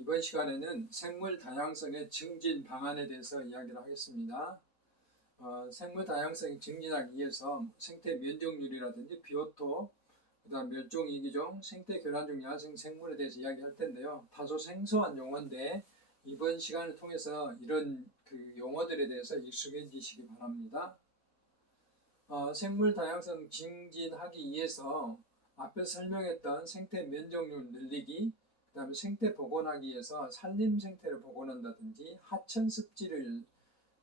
이번 시간에는 생물 다양성의 증진 방안에 대해서 이야기를 하겠습니다. 생물 다양성이 증진하기 위해서 생태 면역률이라든지 비오톱, 그다음 멸종 위기종, 생태 교란 중 야생 생물에 대해서 이야기할 텐데요. 다소 생소한 용어인데 이번 시간을 통해서 이런 용어들에 대해서 익숙해지시기 바랍니다. 생물 다양성 증진하기 위해서 앞에 설명했던 생태 면역률 늘리기, 그 다음에 생태 복원하기 위해서 산림 생태를 복원한다든지 하천 습지를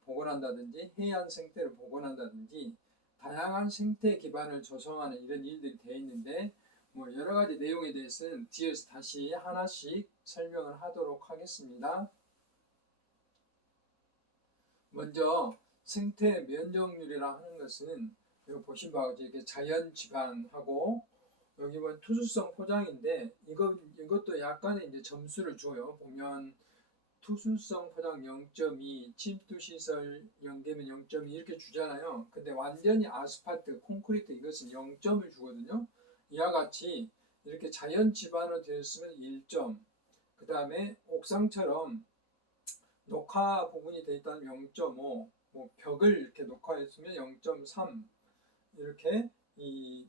복원한다든지 해안 생태를 복원한다든지 다양한 생태 기반을 조성하는 이런 일들이 되어 있는데 여러 가지 내용에 대해서는 뒤에서 다시 하나씩 설명을 하도록 하겠습니다. 먼저 생태 면역률이라 하는 것은 여기 보신 바와 같이 이렇게 자연 기반하고 여기 보면 투수성 포장인데 이것도 약간의 이제 점수를 줘요. 보면 투수성 포장 0.2, 침투 시설 연계면 0.2 이렇게 주잖아요. 근데 완전히 아스팔트, 콘크리트 이것은 0점을 주거든요. 이와 같이 이렇게 자연 기반으로 되어 있으면 1점, 그 다음에 옥상처럼 녹화 부분이 되어 있다면 0.5, 벽을 이렇게 녹화했으면 0.3 이렇게 이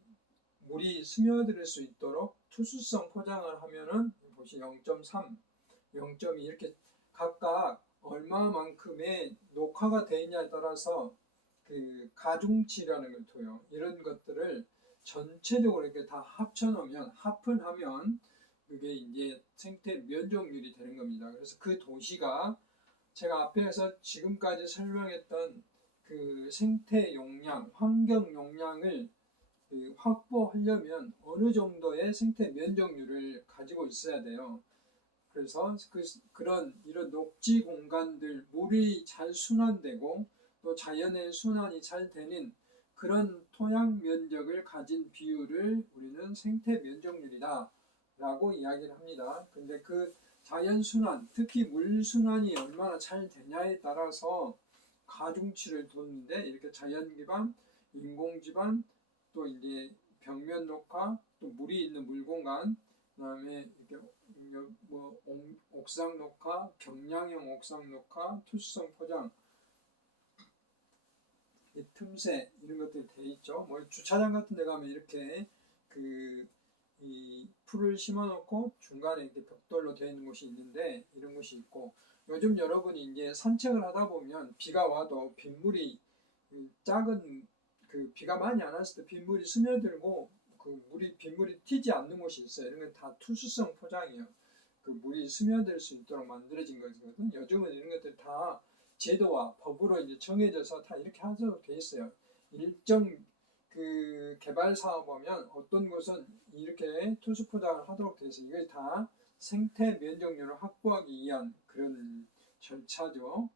물이 스며들 수 있도록 투수성 포장을 하면은 보시 0.3, 0.2 이렇게 각각 얼마만큼의 녹화가 되어 있냐에 따라서 그 가중치라는 걸 둬요. 이런 것들을 전체적으로 이렇게 다 합쳐놓으면 합분하면 그게 이제 생태 면역률이 되는 겁니다. 그래서 그 도시가 제가 앞에서 지금까지 설명했던 그 생태 용량, 환경 용량을 확보하려면 어느 정도의 생태 면역률을 가지고 있어야 돼요. 그래서 그런 이런 녹지 공간들, 물이 잘 순환되고 또 자연의 순환이 잘 되는 그런 토양 면적을 가진 비율을 우리는 생태 면역률이다 라고 이야기를 합니다. 근데 그 자연 순환, 특히 물 순환이 얼마나 잘 되냐에 따라서 가중치를 뒀는데 이렇게 자연 기반, 인공 기반, 또 이제 벽면 녹화, 또 물이 있는 물 공간, 그다음에 이렇게 옥상 녹화, 경량형 옥상 녹화, 투수성 포장, 이 틈새 이런 것들이 돼 있죠. 주차장 같은 데 가면 이렇게 이 풀을 심어놓고 중간에 이렇게 벽돌로 되어 있는 곳이 있는데 이런 곳이 있고, 요즘 여러분이 이제 산책을 하다 보면 비가 와도 빗물이 작은 비가 많이 안 왔을 때 빗물이 스며들고 빗물이 튀지 않는 곳이 있어요. 이런 건 다 투수성 포장이에요. 물이 스며들 수 있도록 만들어진 거거든요. 요즘은 이런 것들 다 제도와 법으로 이제 정해져서 다 이렇게 하도록 돼 있어요. 일정 개발 사업 보면 어떤 곳은 이렇게 투수 포장을 하도록 돼 있어요. 이게 다 생태 면역률을 확보하기 위한 그런 절차죠.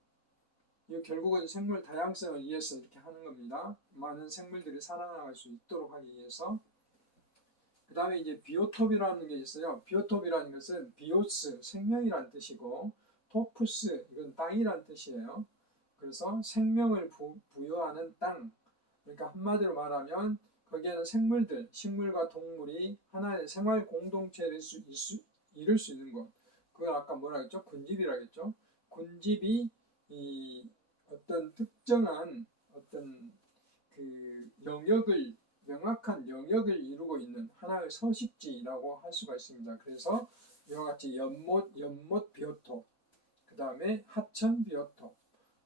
이 결국은 생물 다양성을 위해서 이렇게 하는 겁니다. 많은 생물들이 살아나갈 수 있도록 하기 위해서. 그 다음에 이제 비오톱이라는 게 있어요. 비오톱이라는 것은 비오스, 생명이라는 뜻이고, 토푸스, 이건 땅이라는 뜻이에요. 그래서 생명을 부여하는 땅. 그러니까 한마디로 말하면 거기에는 생물들, 식물과 동물이 하나의 생활 공동체를 이룰 수 있는 곳. 그걸 아까 뭐라 했죠? 군집이라고 했죠. 군집이 이 어떤 특정한 어떤 명확한 영역을 이루고 있는 하나의 서식지라고 할 수가 있습니다. 그래서 이와 같이 연못 비오톱, 그 다음에 하천 비오톱,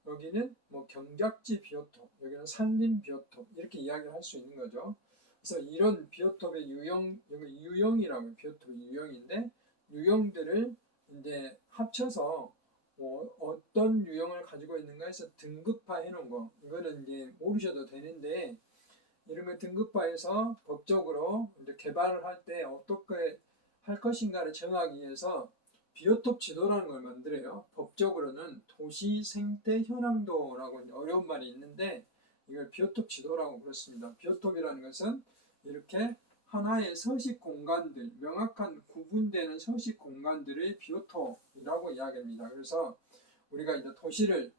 여기는 경작지 비오톱, 여기는 산림 비오톱, 이렇게 이야기를 할 수 있는 거죠. 그래서 이런 비오톱의 유형이라고, 비오톱의 유형인데, 유형들을 이제 합쳐서 어떤 유형을 가지고 있는가 해서 등급화해 놓은 거, 이거는 이제 모르셔도 되는데, 이런 걸 등급화해서 법적으로 이제 개발을 할 때 어떻게 할 것인가를 정하기 위해서 비오톱 지도라는 걸 만들어요. 법적으로는 도시 생태 현황도라고 어려운 말이 있는데 이걸 비오톱 지도라고 부르습니다. 비오톱이라는 것은 이렇게 하나의 서식 공간들, 명확한 구분되는 서식 공간들의 비오톱이라고 이야기합니다. 그래서 우리가 이제 도시를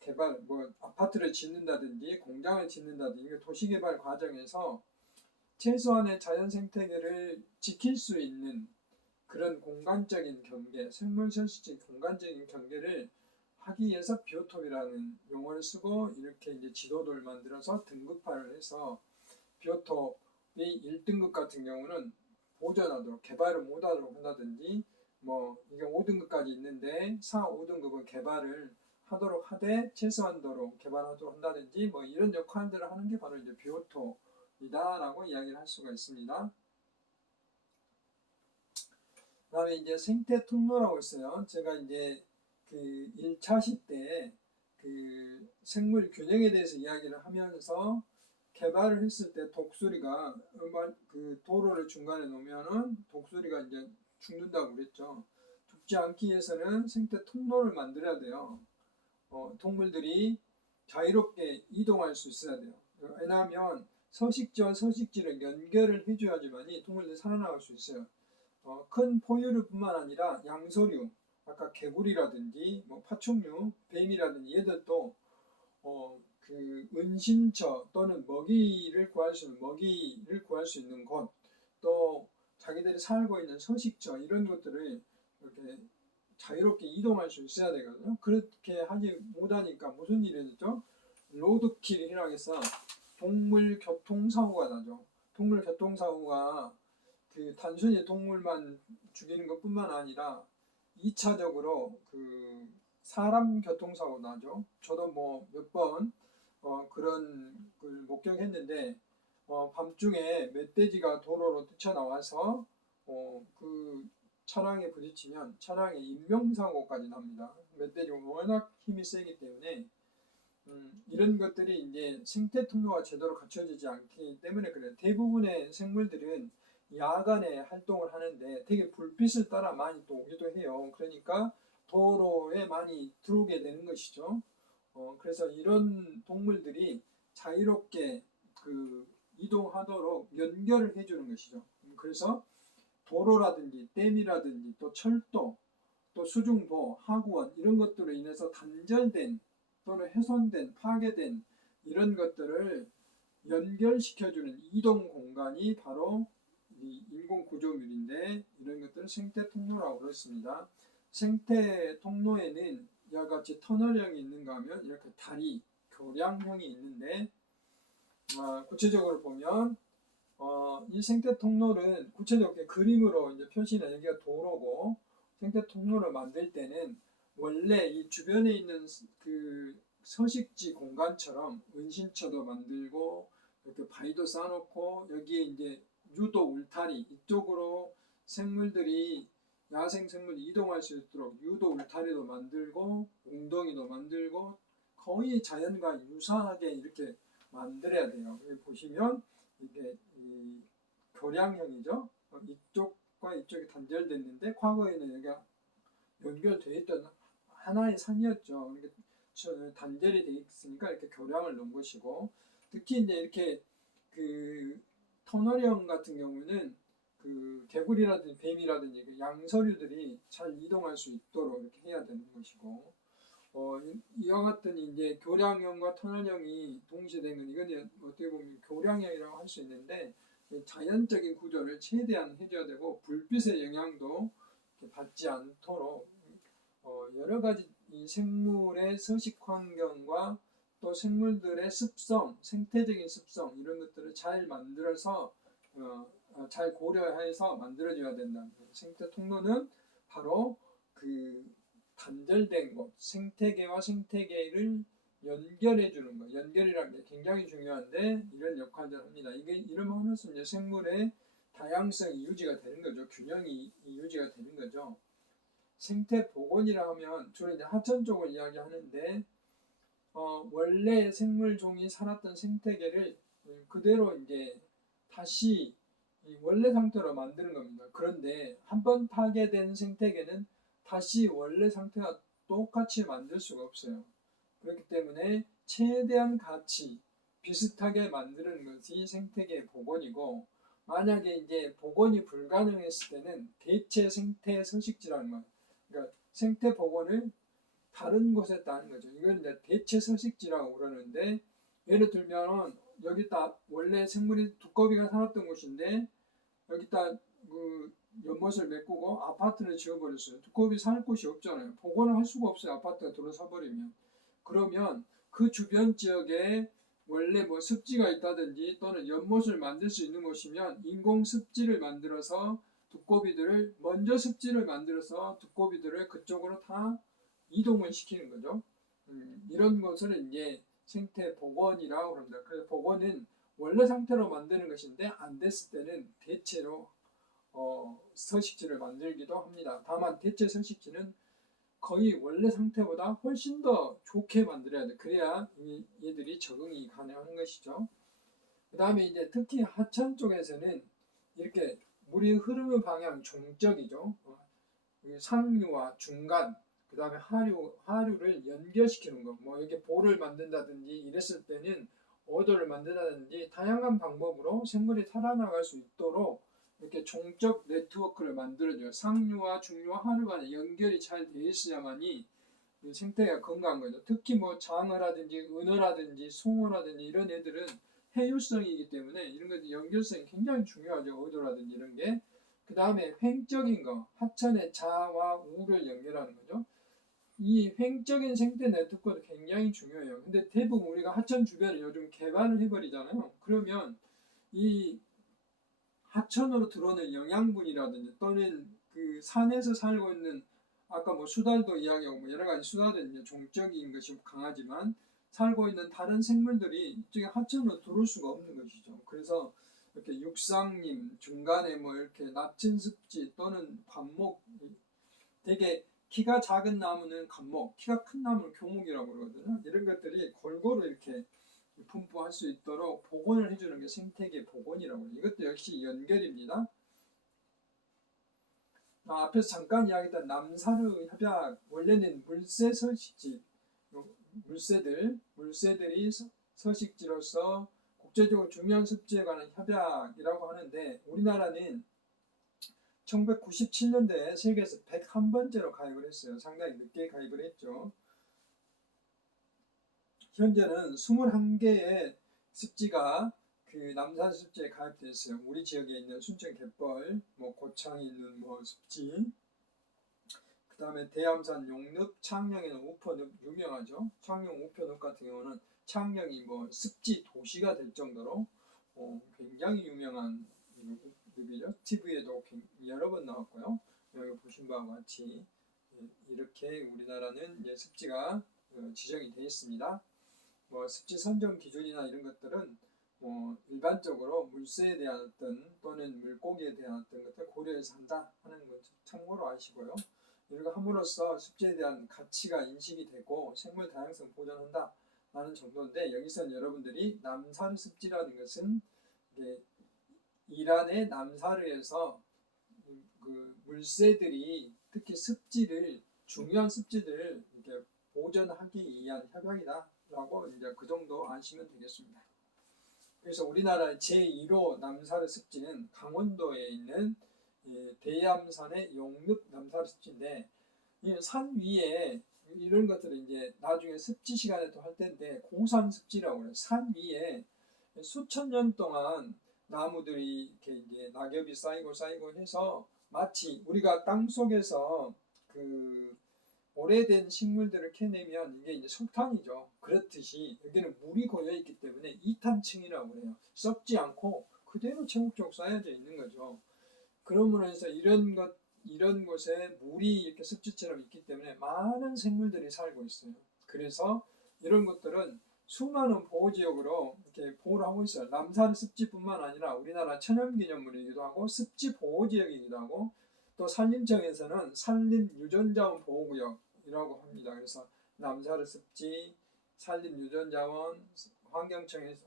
개발, 아파트를 짓는다든지 공장을 짓는다든지 도시개발 과정에서 최소한의 자연 생태계를 지킬 수 있는 그런 공간적인 경계, 생물서식지 공간적인 경계를 하기 위해서 비오톱이라는 용어를 쓰고 이렇게 이제 지도도를 만들어서 등급화를 해서 비오톱의 1등급 같은 경우는 보존하도록 개발을 못하도록 한다든지 뭐 이게 5등급까지 있는데 4, 5등급은 개발을 하도록 하되 최소한도로 개발하도록 한다든지 뭐 이런 역할들을 하는 게 바로 이제 비오톱이다라고 이야기를 할 수가 있습니다. 그다음에 이제 생태 통로라고 있어요. 제가 이제 그 1차 시대에 그 생물 균형에 대해서 이야기를 하면서 개발을 했을 때 독수리가 그 도로를 중간에 놓으면은 독수리가 이제 죽는다고 그랬죠. 죽지 않기 위해서는 생태 통로를 만들어야 돼요. 동물들이 자유롭게 이동할 수 있어야 돼요. 왜냐하면 서식지와 서식지를 연결을 해줘야지만이 동물들이 살아나갈 수 있어요. 큰 포유류뿐만 아니라 양서류, 아까 개구리라든지 뭐 파충류, 뱀이라든지 얘들도 그 은신처 또는 먹이를 구할 수 있는 곳, 또 자기들이 살고 있는 서식처 이런 것들을 이렇게 자유롭게 이동할 수 있어야 되거든요. 그렇게 하지 못하니까 무슨 일이 됐죠? 로드킬이라고 해서 동물 교통사고가 나죠. 동물 교통사고가 그 단순히 동물만 죽이는 것뿐만 아니라 2차적으로 그 사람 교통사고 나죠. 저도 뭐 몇 번 그런 걸 목격했는데 밤중에 멧돼지가 도로로 뛰쳐나와서 그 차량에 부딪히면 차량에 인명사고까지 납니다. 멧돼지가 워낙 힘이 세기 때문에 이런 것들이 이제 생태 통로가 제대로 갖춰지지 않기 때문에 그래요. 대부분의 생물들은 야간에 활동을 하는데 되게 불빛을 따라 많이 또 오기도 해요. 그러니까 도로에 많이 들어오게 되는 것이죠. 그래서 이런 동물들이 자유롭게 그 이동하도록 연결을 해주는 것이죠. 그래서 도로라든지 댐이라든지 또 철도, 또 수중보, 하구원 이런 것들로 인해서 단절된 또는 훼손된, 파괴된 이런 것들을 연결시켜주는 이동 공간이 바로 이 인공구조물인데 이런 것들을 생태 통로라고 그랬습니다. 생태 통로에는 이와 같이 터널형이 있는가 하면 이렇게 다리, 교량형이 있는데 구체적으로 보면 이 생태 통로는 구체적으로 그림으로 이제 표시는 여기가 도로고 생태 통로를 만들 때는 원래 이 주변에 있는 그 서식지 공간처럼 은신처도 만들고 이렇게 바위도 쌓아놓고 여기에 이제 유도 울타리 이쪽으로 생물들이 야생 생물이 이동할 수 있도록 유도 울타리도 만들고 웅덩이도 만들고 거의 자연과 유사하게 이렇게 만들어야 돼요. 여기 보시면 이게 이 교량형이죠. 이쪽과 이쪽이 단절됐는데 과거에는 여기가 연결되어 있던 하나의 산이었죠. 그러니까 단절이 되어 있으니까 이렇게 교량을 놓은 것이고 특히 이제 이렇게 그 터널형 같은 경우는 그 개구리라든지 뱀이라든지 그 양서류들이 잘 이동할 수 있도록 이렇게 해야 되는 것이고 이와 같은 이제 교량형과 터널형이 동시에 된 건 이건 어떻게 보면 교량형이라고 할 수 있는데 자연적인 구조를 최대한 해줘야 되고 불빛의 영향도 받지 않도록 여러 가지 이 생물의 서식 환경과 또 생물들의 습성, 생태적인 습성 이런 것들을 잘 만들어서 잘 고려해서 만들어줘야 된다. 생태 통로는 바로 그 단절된 곳, 생태계와 생태계를 연결해 주는 것. 연결이라는 게 굉장히 중요한데 이런 역할을 합니다. 이게 이름하면서 이제 생물의 다양성이 유지가 되는 거죠. 균형이 유지가 되는 거죠. 생태 복원이라 하면 주로 이제 하천 쪽을 이야기하는데 원래 생물 종이 살았던 생태계를 그대로 이제 다시 원래 상태로 만드는 겁니다. 그런데 한번 파괴된 생태계는 다시 원래 상태와 똑같이 만들 수가 없어요. 그렇기 때문에 최대한 같이 비슷하게 만드는 것이 생태계 복원이고 만약에 이제 복원이 불가능했을 때는 대체 생태 서식지라는 거예요. 그러니까 생태 복원을 다른 곳에 따는 거죠. 이걸 이제 대체 서식지라고 그러는데 예를 들면 여기다 원래 생물이 두꺼비가 살았던 곳인데 여기다 그 연못을 메꾸고 아파트를 지어버렸어요. 두꺼비 살 곳이 없잖아요. 복원을 할 수가 없어요. 아파트가 들어서 버리면. 그러면 그 주변 지역에 원래 뭐 습지가 있다든지 또는 연못을 만들 수 있는 곳이면 인공 습지를 만들어서 두꺼비들을 먼저 습지를 만들어서 두꺼비들을 그쪽으로 다 이동을 시키는 거죠. 이런 것을 이제 생태 복원이라고 합니다. 그래서 복원은 원래 상태로 만드는 것인데 안 됐을 때는 대체로 서식지를 만들기도 합니다. 다만 대체 서식지는 거의 원래 상태보다 훨씬 더 좋게 만들어야 돼. 그래야 얘들이 적응이 가능한 것이죠. 그 다음에 이제 특히 하천 쪽에서는 이렇게 물이 흐르는 방향 종적이죠. 상류와 중간, 그 다음에 하류를 연결시키는 거. 뭐 이렇게 볼을 만든다든지 이랬을 때는 어도를 만든다든지 다양한 방법으로 생물이 살아나갈 수 있도록 이렇게 종적 네트워크를 만들어줘요. 상류와 중류와 하류 간에 연결이 잘 돼 있어야만이 생태계가 건강한 거죠. 특히 뭐 장어라든지 은어라든지 송어라든지 이런 애들은 해유성이기 때문에 이런 것들 연결성이 굉장히 중요하죠. 어도라든지 이런 게. 그 다음에 횡적인 거, 하천의 자와 우를 연결하는 거죠. 이 횡적인 생태 네트워크도 굉장히 중요해요. 근데 대부분 우리가 하천 주변을 요즘 개발을 해버리잖아요. 그러면 이 하천으로 들어오는 영양분이라든지 또는 그 산에서 살고 있는 아까 뭐 수달도 이야기하고 뭐 여러 가지 수달은 이제 종적인 것이 강하지만 살고 있는 다른 생물들이 이쪽에 하천으로 들어올 수가 없는 것이죠. 그래서 이렇게 육상림 중간에 뭐 이렇게 낮은 습지 또는 관목 되게 키가 작은 나무는 관목, 키가 큰 나무는 교목이라고 그러거든요. 이런 것들이 골고루 이렇게 분포할 수 있도록 복원을 해주는 게 생태계 복원이라고 해요. 이것도 역시 연결입니다. 앞에서 잠깐 이야기했던 남사르 협약, 원래는 물새 서식지, 물새들이 서식지로서 국제적으로 중요한 습지에 관한 협약이라고 하는데 우리나라는 1997년도에 세계에서 101번째로 가입을 했어요. 상당히 늦게 가입을 했죠. 현재는 21개의 습지가 그 남산 습지에 가입되어 있어요. 우리 지역에 있는 순천 갯벌, 뭐 고창에 있는 뭐 습지, 그 다음에 대암산 용늪, 창녕에는 우퍼늪 유명하죠. 창녕 우퍼늪 같은 경우는 창녕이 뭐 습지 도시가 될 정도로 굉장히 유명한 늪이죠. TV에도 여러 번 나왔고요. 여기 보신 바와 같이 이렇게 우리나라는 습지가 지정이 되어 있습니다. 뭐 습지 선정 기준이나 이런 것들은 뭐 일반적으로 물새에 대한 어떤 또는 물고기에 대한 어떤 것들 고려해서 한다 하는 것 참고로 아시고요. 이렇게 함으로써 습지에 대한 가치가 인식이 되고 생물 다양성 보존한다 라는 정도인데 여기서는 여러분들이 남사르 습지라는 것은 이란의 남사르에서 그 물새들이 특히 습지를 중요한 습지들을 이렇게 보존하기 위한 협약이다라고 이제 그 정도 아시면 되겠습니다. 그래서 우리나라 제1호 남사르 습지는 강원도에 있는 대암산의 용늪 남사르 습지인데 이 산 위에 이런 것들을 이제 나중에 습지 시간에 또 할 텐데 고산 습지라고 그래요. 산 위에 수천 년 동안 나무들이 이렇게 이제 낙엽이 쌓이고 해서 마치 우리가 땅 속에서 그 오래된 식물들을 캐내면 이게 이제 석탄이죠. 그렇듯이 여기는 물이 고여 있기 때문에 이탄층이라고 해요. 썩지 않고 그대로 체국적으로 쌓여져 있는 거죠. 그러므로 해서 이런 곳에 물이 이렇게 습지처럼 있기 때문에 많은 생물들이 살고 있어요. 그래서 이런 것들은 수많은 보호지역으로 이렇게 보호를 하고 있어요. 남산 습지뿐만 아니라 우리나라 천연기념물이기도 하고 습지 보호지역이기도 하고 또 산림청에서는 산림유전자원 보호구역이라고 합니다. 그래서 남사르 습지, 산림유전자원,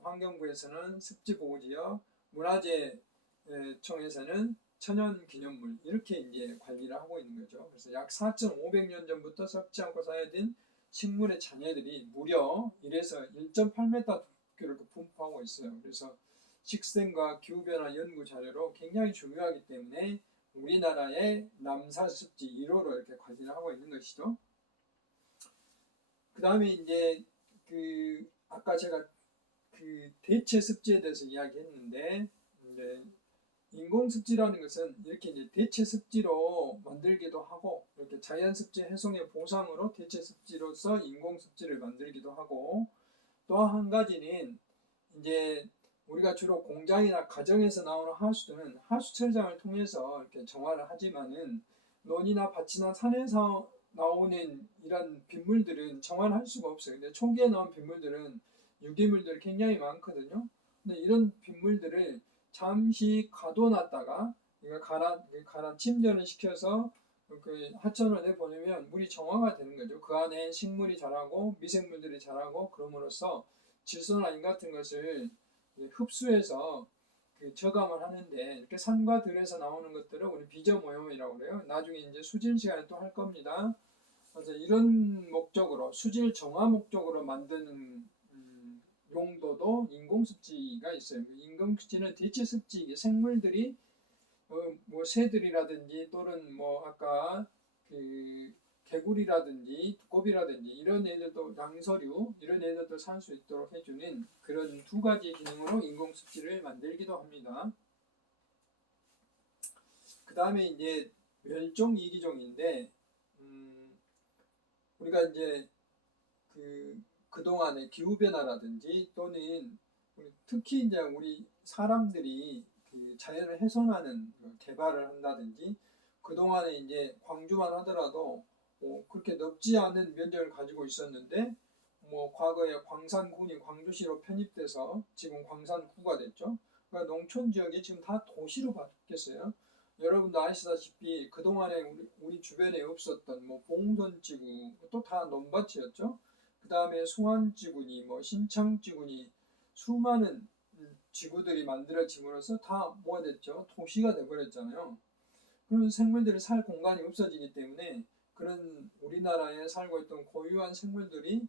환경부에서는 습지보호지역, 문화재청에서는 천연기념물 이렇게 이제 관리를 하고 있는 거죠. 그래서 약 4,500년 전부터 썩지 않고 쌓여진 식물의 잔해들이 무려 1에서 1.8m 두께를 분포하고 있어요. 그래서 식생과 기후변화 연구 자료로 굉장히 중요하기 때문에 우리나라의 남사습지 1호로 이렇게 관리를 하고 있는 것이죠. 그 다음에 이제 아까 제가 대체 습지에 대해서 이야기했는데 인공습지라는 것은 이렇게 이제 대체 습지로 만들기도 하고, 이렇게 자연습지 해송의 보상으로 대체 습지로서 인공습지를 만들기도 하고, 또 한 가지는 이제 우리가 주로 공장이나 가정에서 나오는 하수들은 하수처장을 통해서 이렇게 정화를 하지만은 논이나 밭이나 산에서 나오는 이런 빗물들은 정화를 할 수가 없어요. 근데 초기에 나온 빗물들은 유기물들이 굉장히 많거든요. 근데 이런 빗물들을 잠시 가둬놨다가 가라 침전을 시켜서 그 하천을 내보내면 물이 정화가 되는 거죠. 그 안에 식물이 자라고 미생물들이 자라고 그럼으로써 질소나 같은 것을 흡수해서 그 저감을 하는데, 이렇게 산과 들에서 나오는 것들을 우리 비저오염이라고 그래요. 나중에 이제 수질 시간에 또 할 겁니다. 그래서 이런 목적으로 수질 정화 목적으로 만드는 용도도 인공습지가 있어요. 인공습지는 대체 습지, 생물들이 뭐 새들이라든지 또는 뭐 아까 그 개구리라든지 두꺼비라든지 이런 애들도 양서류 이런 애들도 살 수 있도록 해주는 그런 두 가지 기능으로 인공습지를 만들기도 합니다. 그 다음에 이제 멸종 위기종인데 우리가 이제 그동안의 기후변화라든지 또는 특히 이제 우리 사람들이 그 자연을 훼손하는 개발을 한다든지 그동안에 이제 광주만 하더라도 그렇게 넓지 않은 면적을 가지고 있었는데 뭐 과거에 광산군이 광주시로 편입돼서 지금 광산구가 됐죠. 그러니까 농촌 지역이 지금 다 도시로 바뀌었어요. 여러분도 아시다시피 그동안에 우리 주변에 없었던 뭐 봉선지구 또 다 논밭이었죠. 그 다음에 수완지구니 뭐 신창지구니 수많은 지구들이 만들어짐으로써 다 뭐가 됐죠? 도시가 돼버렸잖아요. 그런 생물들이 살 공간이 없어지기 때문에 그런 우리나라에 살고 있던 고유한 생물들이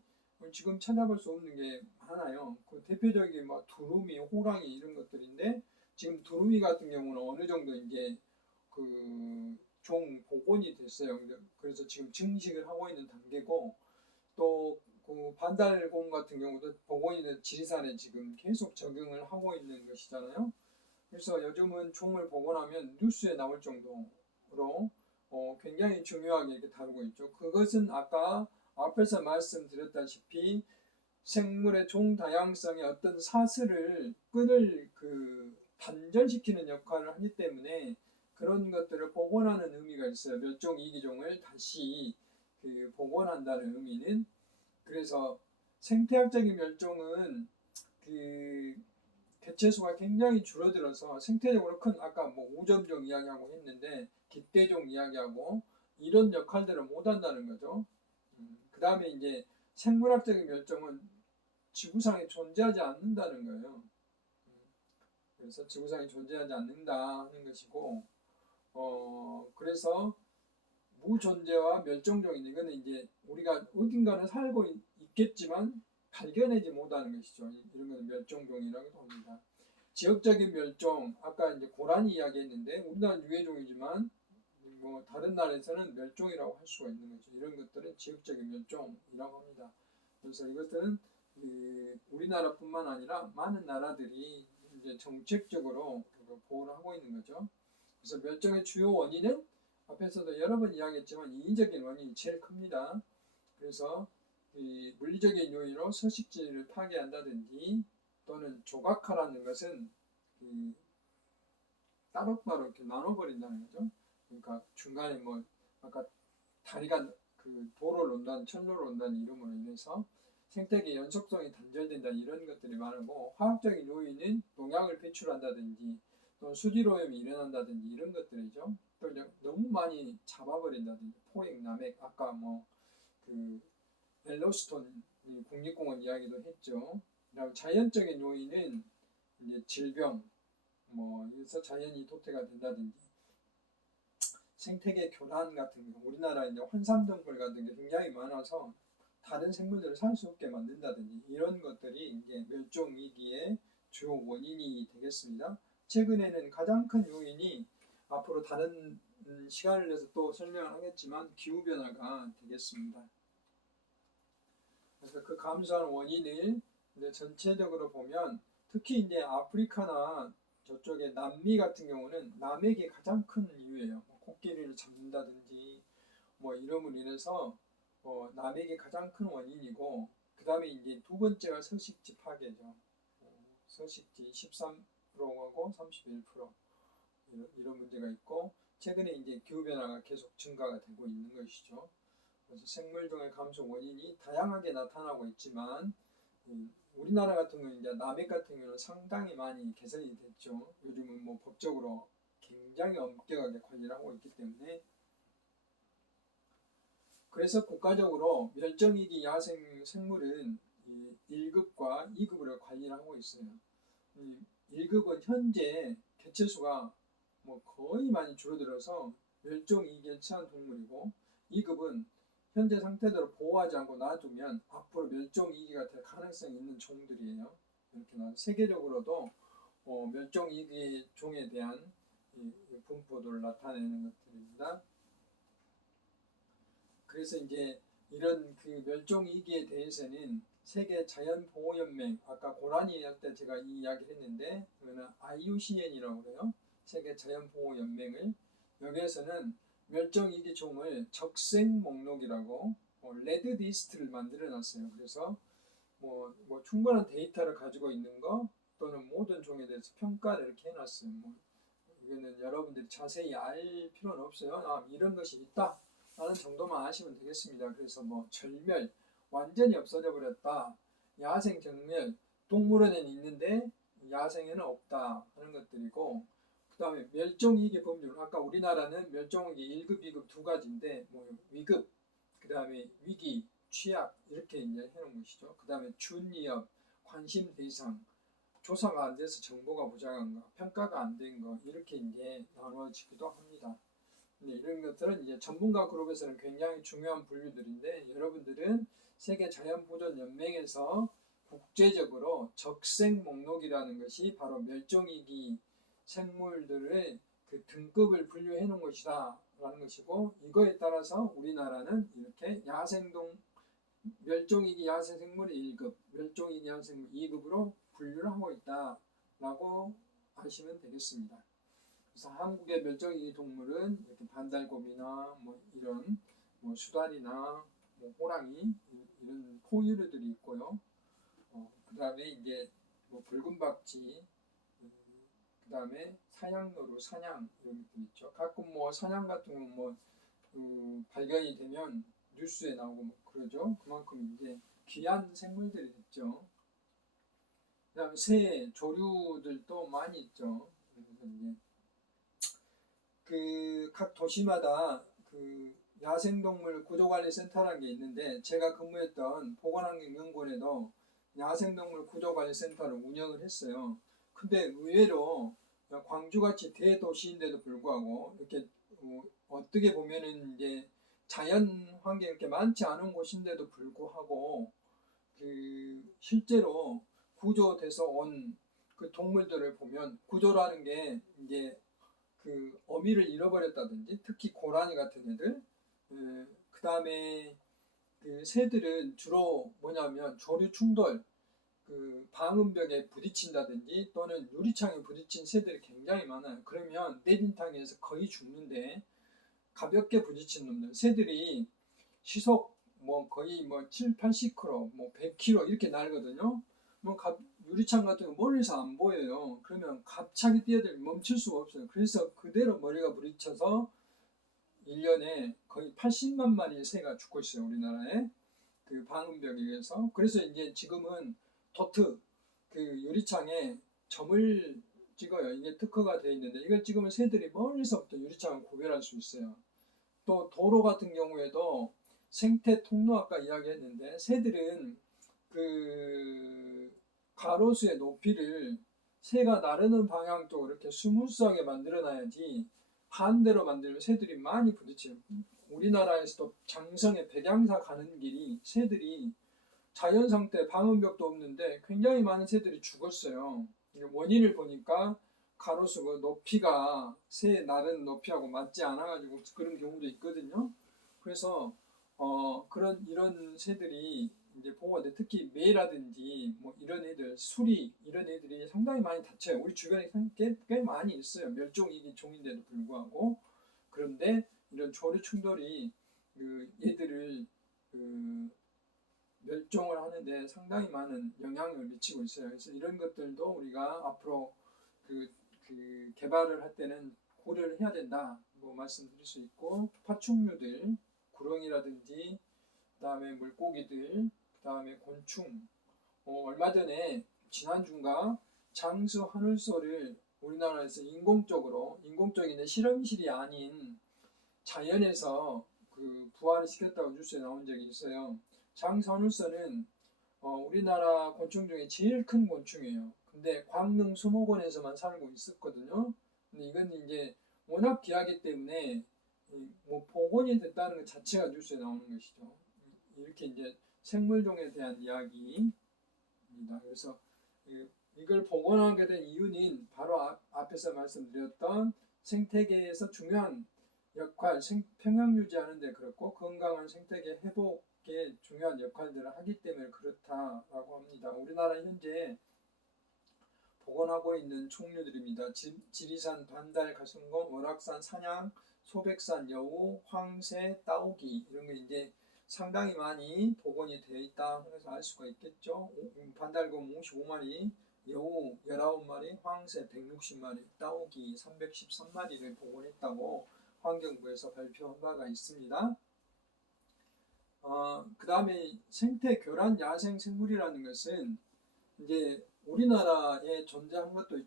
지금 찾아볼 수 없는 게 많아요. 그 대표적인 뭐 두루미, 호랑이 이런 것들인데 지금 두루미 같은 경우는 어느 정도 이제 그 종 복원이 됐어요. 그래서 지금 증식을 하고 있는 단계고 또 그 반달곰 같은 경우도 복원이 된 지리산에 지금 계속 적용을 하고 있는 것이잖아요. 그래서 요즘은 종을 복원하면 뉴스에 나올 정도로 굉장히 중요하게 이렇게 다루고 있죠. 그것은 아까 앞에서 말씀드렸다시피 생물의 종 다양성의 어떤 사슬을 끈을 단절시키는 역할을 하기 때문에 그런 것들을 복원하는 의미가 있어요. 멸종 위기종을 다시 복원한다는 의미는. 그래서 생태학적인 멸종은 개체수가 굉장히 줄어들어서 생태적으로 큰 아까 뭐 우점종 이야기하고 했는데 깃대종 이야기하고 이런 역할들을 못한다는 거죠. 그 다음에 이제 생물학적인 멸종은 지구상에 존재하지 않는다는 거예요. 그래서 지구상에 존재하지 않는다 하는 것이고 그래서 무존재와 멸종종인 이거는 이제 우리가 어딘가는 살고 있겠지만 발견하지 못하는 것이죠. 이런 것은 멸종종이라고 합니다. 지역적인 멸종, 아까 이제 고라니 이야기했는데 우리나라는 유해종이지만 뭐 다른 나라에서는 멸종이라고 할 수가 있는 거죠. 이런 것들은 지역적인 멸종이라고 합니다. 그래서 이것들은 우리나라뿐만 아니라 많은 나라들이 이제 정책적으로 보호를 하고 있는 거죠. 그래서 멸종의 주요 원인은 앞에서도 여러 번 이야기했지만 인위적인 원인이 제일 큽니다. 그래서 물리적인 요인으로 서식지를 파괴한다든지 또는 조각화라는 것은 따로따로 이렇게 나눠버린다는 거죠. 그러니까 중간에 뭐 아까 다리가 도로를 논다는 철로를 논다는 이름으로 인해서 생태계 연속성이 단절된다 이런 것들이 많고 화학적인 요인은 농약을 배출한다든지 또 수질오염이 일어난다든지 이런 것들이죠. 또 너무 많이 잡아버린다든지 포획, 남획 아까 옐로스톤 국립공원 이야기도 했죠. 그다음 자연적인 요인은 이제 질병 그래서 자연이 도태가 된다든지 생태계 교란 같은 거 우리나라 이제 환삼동굴 같은 게 굉장히 많아서 다른 생물들을 살 수 없게 만든다든지 이런 것들이 이제 멸종 위기의 주요 원인이 되겠습니다. 최근에는 가장 큰 요인이 앞으로 다른 시간을 내서 또 설명을 하겠지만 기후 변화가 되겠습니다. 그래서 그 감소한 원인을 이제 전체적으로 보면 특히 이제 아프리카나 저쪽에 남미 같은 경우는 남획이 가장 큰 이유예요. 뭐 코끼리를 잡는다든지 뭐 이름으로 인해서 남획이 가장 큰 원인이고, 그 다음에 이제 두 번째가 서식지 파괴죠. 서식지 13%하고 31% 이런 문제가 있고, 최근에 이제 기후 변화가 계속 증가가 되고 있는 것이죠. 그래서 생물종의 감소 원인이 다양하게 나타나고 있지만, 우리나라 같은 경우는 이제 남획 같은 경우는 상당히 많이 개선이 됐죠. 요즘은 뭐 법적으로 굉장히 엄격하게 관리를 하고 있기 때문에. 그래서 국가적으로 멸종위기 야생 생물은 1급과 2급으로 관리를 하고 있어요. 1급은 현재 개체수가 뭐 거의 많이 줄어들어서 멸종위기에 처한 동물이고, 2급은 현재 상태대로 보호하지 않고 놔두면 앞으로 멸종위기가 될 가능성이 있는 종들이에요. 이렇게 세계적으로도 멸종위기 종에 대한 분포도를 나타내는 것들입니다. 그래서 이제 이런 그 멸종위기에 대해서는 세계 자연보호연맹, 아까 고라니 할 때 제가 이 이야기를 했는데, 그거는 IUCN이라고 그래요. 세계 자연보호연맹을. 여기에서는 멸종위기 종을 적색 목록이라고 레드 리스트를 만들어 놨어요. 그래서 뭐 충분한 데이터를 가지고 있는 거 또는 모든 종에 대해서 평가를 이렇게 해놨어요. 뭐 이거는 여러분들이 자세히 알 필요는 없어요. 이런 것이 있다 라는 정도만 아시면 되겠습니다. 그래서 뭐 절멸, 완전히 없어져 버렸다, 야생 정멸, 동물원에는 있는데 야생에는 없다 하는 것들이고, 그 다음에 멸종위기 범죄, 아까 우리나라는 멸종위기 1급, 2급 두 가지인데, 뭐 위급, 그 다음에 위기, 취약 이렇게 이제 해놓은 것이죠. 그 다음에 준위협, 관심 대상, 조사가 안 돼서 정보가 부족한 거, 평가가 안 된 거, 이렇게 이제 나눠지기도 합니다. 이런 것들은 이제 전문가 그룹에서는 굉장히 중요한 분류들인데, 여러분들은 세계 자연보존 연맹에서 국제적으로 적색 목록이라는 것이 바로 멸종위기 생물들의 그 등급을 분류해 놓은 것이다 라는 것이고, 이거에 따라서 우리나라는 이렇게 야생동 멸종위기 야생생물의 1급, 멸종위기 야생생물 2급으로 분류를 하고 있다 라고 하시면 되겠습니다. 그래서 한국의 멸종위기 동물은 이렇게 반달곰이나 뭐 이런 뭐 수달이나 뭐 호랑이 이런 포유류들이 있고요. 그 다음에 이제 뭐 붉은 박쥐, 그 다음에 사냥노루, 사냥 이런 것들 있죠. 가끔 뭐 사냥 같은 거 뭐 발견이 되면 뉴스에 나오고 뭐 그러죠. 그만큼 이제 귀한 생물들이 됐죠. 그 다음에 새, 조류들도 많이 있죠. 그래서 이제 그 각 도시마다 그 야생동물 구조관리센터라는 게 있는데, 제가 근무했던 보건환경연구원에도 야생동물 구조관리센터를 운영을 했어요. 근데 의외로 광주같이 대도시인데도 불구하고 이렇게 어떻게 보면은 이제 자연 환경이 이렇게 많지 않은 곳인데도 불구하고 그 실제로 구조돼서 온 그 동물들을 보면, 구조라는 게 이제 그 어미를 잃어버렸다든지, 특히 고라니 같은 애들, 그 다음에 그 새들은 주로 뭐냐면 조류 충돌, 그 방음벽에 부딪힌다든지 또는 유리창에 부딪힌 새들이 굉장히 많아요. 그러면 내진탕에서 거의 죽는데, 가볍게 부딪힌 놈들, 새들이 시속 뭐 거의 뭐 7, 80km, 뭐 100km 이렇게 날거든요. 뭐 유리창 같은 거 멀리서 안 보여요. 그러면 갑자기 뛰어들면 멈출 수가 없어요. 그래서 그대로 머리가 부딪혀서 1년에 거의 80만 마리의 새가 죽고 있어요. 우리나라에. 그 방음벽에 의해서. 그래서 이제 지금은 도트, 그 유리창에 점을 찍어요. 이게 특허가 되어 있는데, 이걸 찍으면 새들이 멀리서부터 유리창을 구별할 수 있어요. 또 도로 같은 경우에도 생태 통로, 아까 이야기했는데, 새들은 그 가로수의 높이를 새가 나르는 방향 쪽으로 이렇게 스무스하게 만들어놔야지, 반대로 만들면 새들이 많이 부딪혀요. 우리나라에서도 장성에 백양사 가는 길이 새들이 자연 상태 방음벽도 없는데 굉장히 많은 새들이 죽었어요. 원인을 보니까 가로수 그 높이가 새 나른 높이하고 맞지 않아가지고 그런 경우도 있거든요. 그래서 이런 새들이 이제 보호대 특히 매라든지 뭐 이런 애들, 수리 이런 애들이 상당히 많이 다쳐요. 우리 주변에 꽤 많이 있어요. 멸종위기 종인데도 불구하고. 그런데 이런 조류 충돌이 그 얘들을 그 멸종을 하는데 상당히 많은 영향을 미치고 있어요. 그래서 이런 것들도 우리가 앞으로 그 개발을 할 때는 고려를 해야 된다. 뭐 말씀드릴 수 있고, 파충류들, 구렁이라든지, 그다음에 물고기들, 그다음에 곤충. 얼마 전에 지난주인가 장수 하늘소를 우리나라에서 인공적인 실험실이 아닌 자연에서 그 부화를 시켰다고 뉴스에 나온 적이 있어요. 장산울소는 우리나라 곤충 중에 제일 큰 곤충이에요. 근데 광릉 수목원에서만 살고 있었거든요. 근데 이건 이제 워낙 귀하기 때문에 뭐 복원이 됐다는 것 자체가 뉴스에 나오는 것이죠. 이렇게 이제 생물종에 대한 이야기입니다. 그래서 이걸 복원하게 된 이유는 바로 앞에서 말씀드렸던 생태계에서 중요한 역할, 평형 유지하는 데 그렇고 건강한 생태계 회복에 중요한 역할들을 하기 때문에 그렇다라고 합니다. 우리나라 현재 복원하고 있는 종류들입니다. 지리산, 반달, 가슴곰, 월악산, 산양, 소백산, 여우, 황새, 따오기 이런 게 이제 상당히 많이 복원이 되어 있다 해서 알 수가 있겠죠. 반달곰 55마리, 여우 19마리, 황새 160마리, 따오기 313마리를 복원했다고 환경부에서 발표한 바가 있습니다. 그 다음에 생태 교란 야생 생물이라는 것은 이제 우리나라에 존재한 것도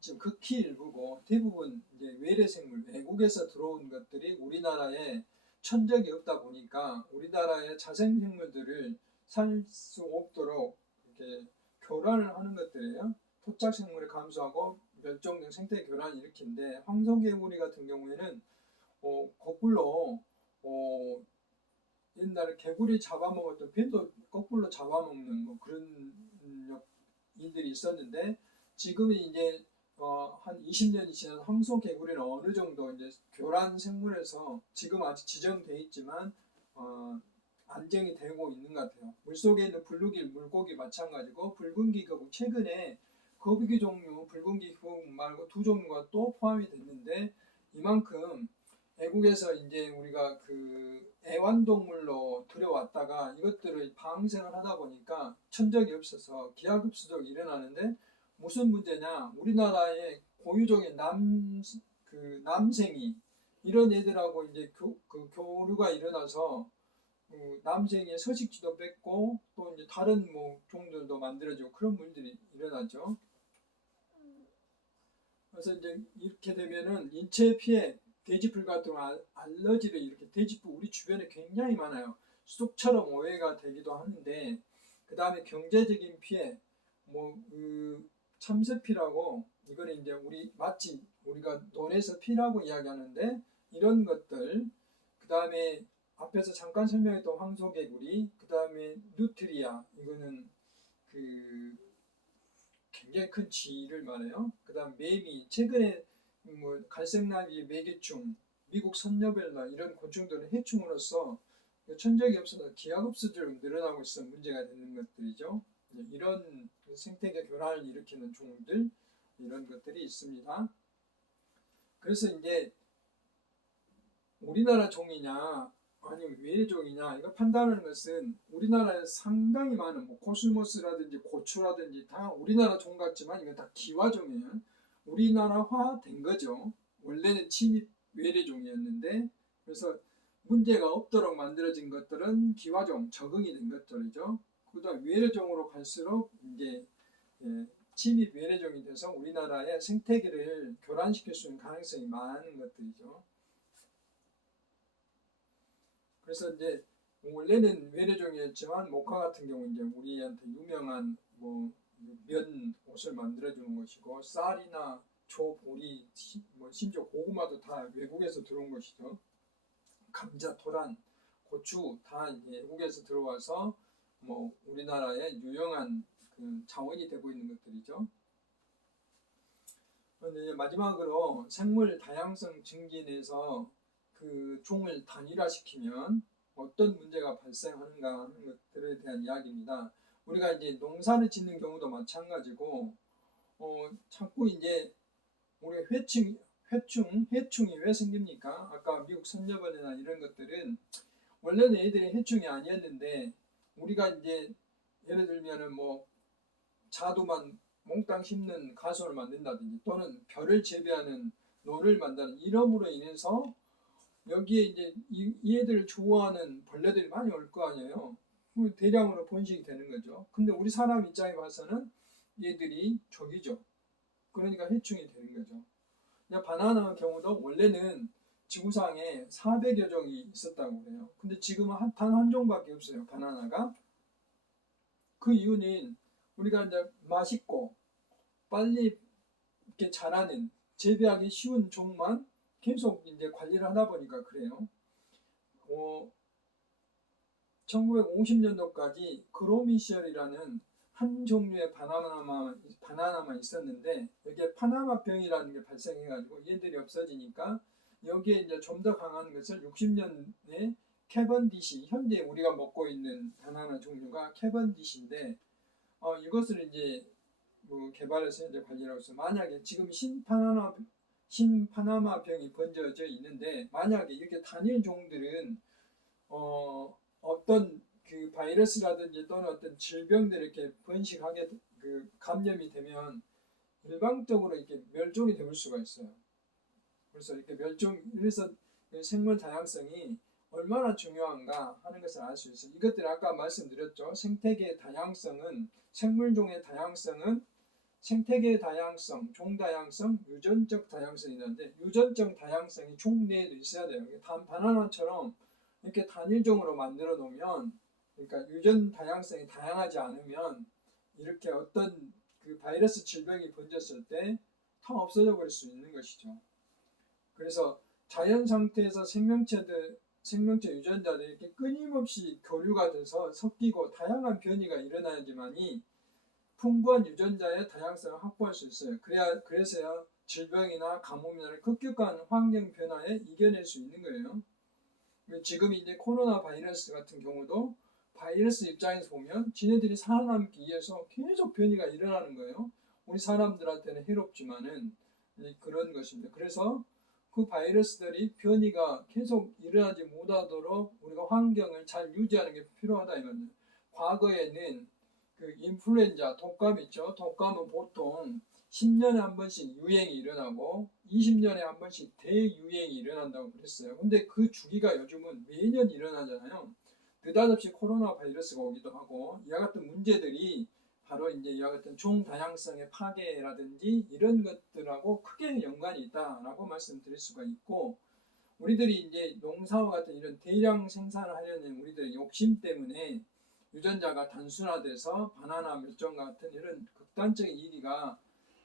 지금 극히 일부고 대부분 이제 외래 생물, 외국에서 들어온 것들이 우리나라에 천적이 없다 보니까 우리나라의 자생 생물들을 살 수 없도록 이렇게 교란을 하는 것들이에요. 토착 생물을 감소하고 멸종된 생태 교란을 일으키는데 황소개구리 같은 경우에는 거꾸로 옛날에 개구리 잡아먹었던 뱀도 거꾸로 잡아먹는 뭐 그런 일들이 있었는데 지금은 이제 한 20년이 지난 황소개구리는 어느 정도 이제 교란 생물에서 지금 아직 지정돼 있지만 안정이 되고 있는 것 같아요. 물속에 있는 블루길 물고기 마찬가지고 붉은기 거북 최근에 거북이 종류 붉은기 거북 말고 두 종류가 또 포함이 됐는데 이만큼 외국에서 이제 우리가 그 애완동물로 들여왔다가 이것들을 방생을 하다 보니까 천적이 없어서 기하급수적으로 일어나는데 무슨 문제냐? 우리나라의 고유종의 남생이 이런 애들하고 이제 교류가 일어나서 남생의 서식지도 뺏고 또 이제 다른 뭐 종들도 만들어지고 그런 문제들이 일어나죠. 그래서 이제 이렇게 되면은 인체 피해 돼지풀 같은 알러지를 이렇게 돼지풀 우리 주변에 굉장히 많아요. 쑥처럼 오해가 되기도 하는데 그 다음에 경제적인 피해 참새피라고 이거는 이제 마치 우리가 논에서 피라고 이야기하는데 이런 것들 그 다음에 앞에서 잠깐 설명했던 황소개구리 그 다음에 누트리아 이거는 굉장히 큰 쥐를 말해요. 그 다음 매미 최근에 갈색나비, 매개충, 미국 선녀별나 이런 곤충들은 해충으로서 천적이 없어서 기하급수적으로 늘어나고 있어 문제가 되는 것들이죠. 이런 생태계 교란을 일으키는 종들 이런 것들이 있습니다. 그래서 이제 우리나라 종이냐 아니면 외래 종이냐 이거 판단하는 것은 우리나라에 상당히 많은 코스모스라든지 고추라든지 다 우리나라 종 같지만 이건 다 기와종이에요. 우리나라화 된 거죠. 원래는 침입 외래종이었는데 그래서 문제가 없도록 만들어진 것들은 기와종 적응이 된 것들이죠. 그다음 외래종으로 갈수록 이제 침입 외래종이 돼서 우리나라의 생태계를 교란시킬 수 있는 가능성이 많은 것들이죠. 그래서 이제 원래는 외래종이었지만 목화 같은 경우 이제 우리한테 유명한 면 옷을 만들어주는 것이고 쌀이나 조, 보리, 심지어 고구마도 다 외국에서 들어온 것이죠. 감자, 토란, 고추 다 외국에서 들어와서 우리나라의 유용한 자원이 되고 있는 것들이죠. 그런데 마지막으로 생물 다양성 증진에서 그 종을 단일화시키면 어떤 문제가 발생하는가 하는 것들에 대한 이야기입니다. 우리가 이제 농사를 짓는 경우도 마찬가지고, 자꾸 이제 우리 해충이 왜 생깁니까? 아까 미국 선녀벌이나 이런 것들은 원래는 애들이 해충이 아니었는데, 우리가 이제 예를 들면은 뭐 자두만 몽땅 심는 가수를 만든다든지 또는 벼를 재배하는 논을 만드는 이름으로 인해서 여기에 이제 이 애들을 좋아하는 벌레들이 많이 올 거 아니에요. 대량으로 번식이 되는 거죠. 근데 우리 사람 입장에 봐서는 얘들이 적이죠. 그러니까 해충이 되는 거죠. 그냥 바나나 경우도 원래는 지구상에 400여 종이 있었다고 그래요. 근데 지금은 단 한 종밖에 없어요. 바나나가. 그 이유는 우리가 이제 맛있고 빨리 이렇게 자라는 재배하기 쉬운 종만 계속 이제 관리를 하다 보니까 그래요. 1950년도까지 그로미시얼이라는 한 종류의 바나나만 있었는데 여기에 파나마병이라는 게 발생해가지고 얘들이 없어지니까 여기에 이제 좀 더 강한 것을 60년에 캐번디시, 현재 우리가 먹고 있는 바나나 종류가 캐번디시인데 이것을 이제 개발해서 이제 관리하고 있어요. 만약에 지금 신파나마병이 번져져 있는데 만약에 이렇게 단일 종들은 어떤 그 바이러스라든지 또는 어떤 질병들이 이렇게 번식하게 감염이 되면 일방적으로 이렇게 멸종이 될 수가 있어요. 그래서 이렇게 그래서 생물 다양성이 얼마나 중요한가 하는 것을 알 수 있어요. 이것들 아까 말씀드렸죠. 생태계의 다양성, 종다양성, 유전적 다양성이 있는데 유전적 다양성이 종 내에도 있어야 돼요. 바나나처럼 이렇게 단일종으로 만들어 놓으면 그러니까 유전 다양성이 다양하지 않으면 이렇게 어떤 그 바이러스 질병이 번졌을 때 다 없어져 버릴 수 있는 것이죠. 그래서 자연 상태에서 생명체 유전자들이 이렇게 끊임없이 교류가 돼서 섞이고 다양한 변이가 일어나야지만이 풍부한 유전자의 다양성을 확보할 수 있어요. 그래서야 질병이나 가뭄이나 급격한 환경 변화에 이겨낼 수 있는 거예요. 지금 이제 코로나 바이러스 같은 경우도 바이러스 입장에서 보면 지네들이 살아남기 위해서 계속 변이가 일어나는 거예요. 우리 사람들한테는 해롭지만은 그런 것입니다. 그래서 그 바이러스들이 변이가 계속 일어나지 못하도록 우리가 환경을 잘 유지하는 게 필요하다 이 말이에요. 과거에는 그 인플루엔자, 독감 있죠. 독감은 보통 10년에 한 번씩 유행이 일어나고 20년에 한 번씩 대유행이 일어난다고 그랬어요. 근데 그 주기가 요즘은 매년 일어나잖아요. 느닷없이 코로나 바이러스가 오기도 하고 이와 같은 문제들이 바로 이제 이와 같은 종 다양성의 파괴라든지 이런 것들하고 크게 연관이 있다라고 말씀드릴 수가 있고 우리들이 이제 농사와 같은 이런 대량 생산을 하려는 우리들의 욕심 때문에 유전자가 단순화돼서 바나나 멸종 같은 이런 극단적인 일이가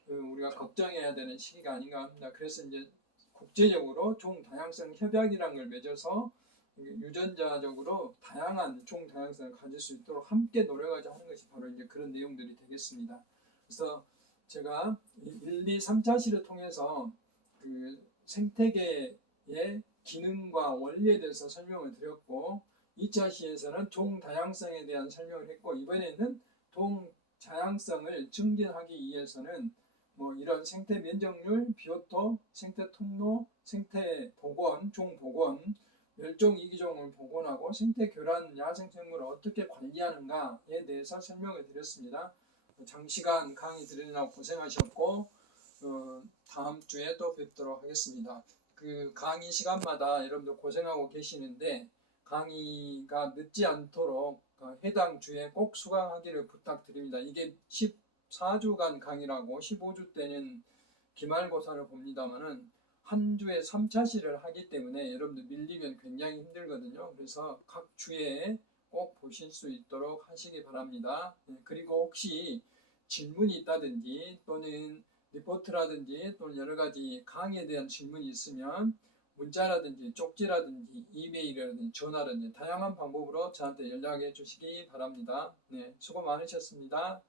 우리가 걱정해야 되는 시기가 아닌가 합니다. 그래서 이제 국제적으로 종 다양성 협약이라는 걸 맺어서 유전자적으로 다양한 종 다양성을 가질 수 있도록 함께 노력하자 하는 것이 바로 이제 그런 내용들이 되겠습니다. 그래서 제가 1, 2, 3차 시를 통해서 그 생태계의 기능과 원리에 대해서 설명을 드렸고 2차 시에서는 종 다양성에 대한 설명을 했고 이번에는 종 다양성을 증진하기 위해서는 뭐 이런 생태 면적률, 비오톱, 생태 통로, 생태 복원, 종 복원, 멸종 위기종을 복원하고 생태 교란 야생생물을 어떻게 관리하는가에 대해서 설명을 드렸습니다. 장시간 강의 들으느라고 고생하셨고 다음 주에 또 뵙도록 하겠습니다. 그 강의 시간마다 여러분들 고생하고 계시는데 강의가 늦지 않도록 해당 주에 꼭 수강하기를 부탁드립니다. 이게 14주간 강의라고 15주 때는 기말고사를 봅니다만은 한 주에 3차 시를 하기 때문에 여러분들 밀리면 굉장히 힘들거든요. 그래서 각 주에 꼭 보실 수 있도록 하시기 바랍니다. 그리고 혹시 질문이 있다든지 또는 리포트라든지 또는 여러 가지 강의에 대한 질문이 있으면 문자라든지 쪽지라든지 이메일이라든지 전화라든지 다양한 방법으로 저한테 연락해 주시기 바랍니다. 네, 수고 많으셨습니다.